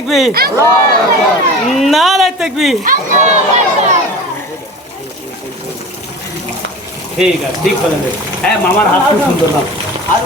তাকবীর, নারায়ে তাকবীর। ঠিক আছে, ঠিক বলেন। হ্যাঁ, মামার হাত খুব সুন্দর না। আর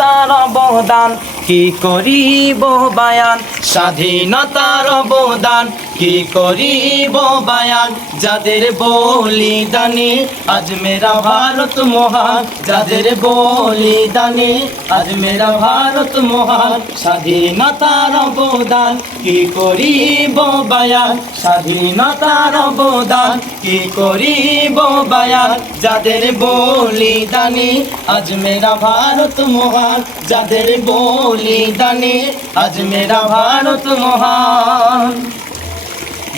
তার অবদান কি করিব বায়ান, স্বাধীনতার অবদান কি করিব বায়ান, যাদের বলিদানে আজ মেরা ভারত মহান, যাদের বলিদানে আজ মেরা ভারত মহান, স্বাধীনতার অবদান কি করিব বায়ান, স্বাধীনতার অবদান কি করিব বায়ান, যাদের বলিদানে আজ মেরা ভারত মহান, যাদের বলিদানে আজ মেরা ভারত মহান।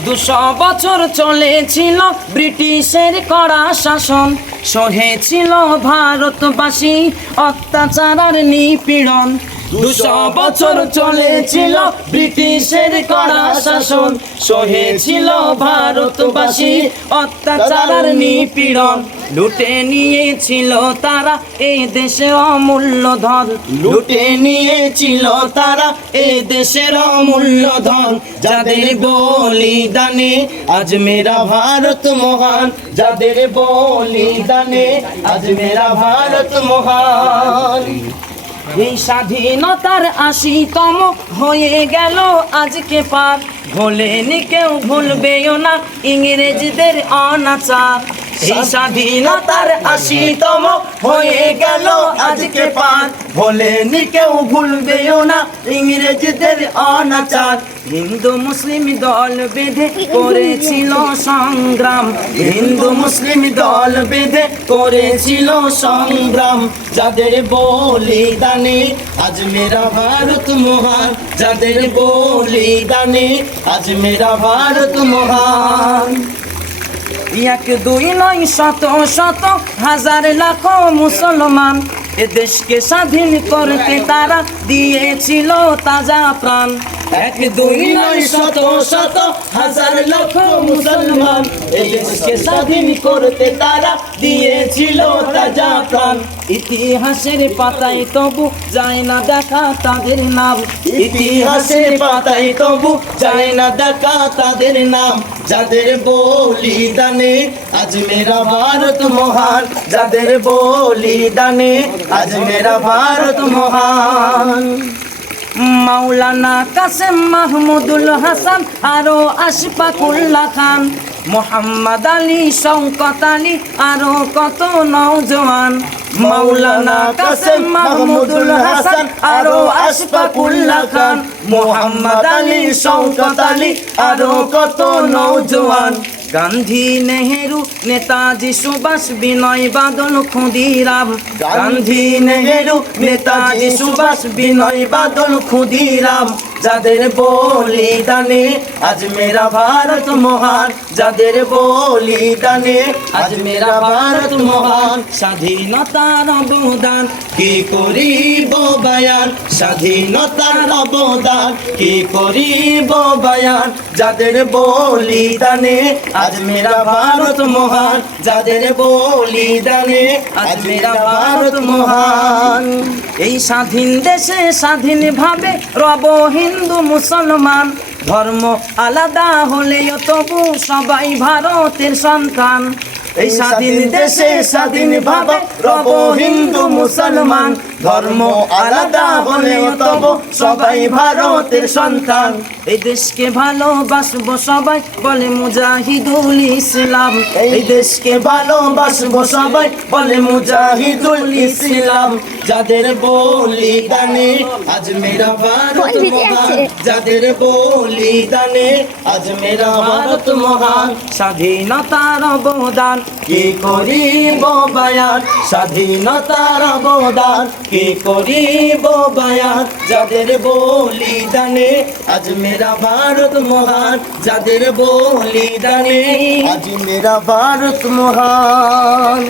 200 বছর চলেছিল ব্রিটিশের কড়া শাসন, সহেছিল ভারতবাসী অত্যাচার আর নিপীড়ন। 200 বছর চলেছিল ব্রিটিশের কড়া শাসন, সহেছিল ভারতবাসী অত্যাচার আর নিপীড়ন। লুটে নিয়েছিল তারা এই দেশের অমূল্য ধন, লুটে নিয়েছিল তারা এই দেশের অমূল্য ধন, যাদের বলিদানে আজ মেরা ভারত মহান, যাদের বলিদানে আজ মেরা ভারত মহান। এই স্বাধীনতার 80তম হয়ে গেল আজকে পার, ভোলেনি কেউ ভুলবেও না ইংরেজদের অনাচার। এই স্বাধীনতার 80তম হয়ে গেল আজকে পার, ভোলেনি কেউ ভুলবেও না ইংরেজদের অনাচার। হিন্দু মুসলিম দল বেঁধে করেছিল সংগ্রাম, হিন্দু মুসলিম দল বেঁধে করেছিল সংগ্রাম, যাদের বলিদানে আজ মেরা ভারত মহান, যাদের বলিদানে আজ মেরা ভারত মহান। 1 2 9 শত শত হাজার লাখ মুসলমান এ দেশকে স্বাধীন করতে তারা দিয়েছিল তাজা প্রাণ। 1 2 9 শত শত হাজার লাখ মুসলমান এ দেশকে স্বাধীন করতে তারা দিয়েছিল তাজা প্রাণ। ইতিহাসের পাতায় তবু যায় না দেখা তাদের নাম, ইতিহাসের পাতায় তবু যায় না দেখা তাদের নাম, যাদের বলিদানে আজ মেরা ভারত মহান, যাদের বলিদানে আজ মেরা ভারত মহান। মাওলানা কাসেম মাহমুদুল হাসান আরো আশফাকুল্লাহ খান, মোহাম্মদ আলী শওকত আলী আরো কত নওজোয়ান। মাওলানা কাসেম মাহমুদুল হাসান আরো আশফাকুল্লাহ খান, মোহাম্মদ আলী শওকত আলী আরো কত নওজোয়ান। গান্ধী নেহেরু নেতাজি সুভাষ বিনয় বাদল ক্ষুদিরাম, গান্ধী নেহেরু নেতাজি সুভাষ বিনয় বাদল ক্ষুদিরাম, যাদের বলিদানে আজ মেরা ভারত মহান, যাদের বলিদানে আজ মেরা ভারত মহান। স্বাধীনতার অবদান কি করিব বায়ান, স্বাধীনতার অবদান কি করিব বায়ান, যাদের বলিদানে আজ মেরা ভারত মহান, যাদের বলিদানে আজ মেরা ভারত মহান। এই স্বাধীন দেশে স্বাধীনভাবে রব হিন্দু মুসলমান, ধর্ম আলাদা হলেও তবু সবাই ভারতের সন্তান। এই স্বাধীন দেশে স্বাধীনভাবে রব হিন্দু মুসলমান, ধর্ম আলাদা হলেও তবু সবাই ভারতের সন্তান। এই দেশকে ভালোবাসবো সবাই বলে মুজাহিদুল ইসলাম, এই দেশকে ভালোবাসবো সবাই বলে মুজাহিদুল ইসলাম, যাদের বলিদানে আজ মেরা ভারত মহান, যাদের বলিদানে আজ মেরা ভারত মহান। স্বাধীনতার অবদান কি করিব বায়ান, স্বাধীনতার অবদান কি করিব বায়ান, যাদের বলিদানে আজ মেরা ভারত মহান, যাদের বলিদানে আজ মেরা ভারত মহান।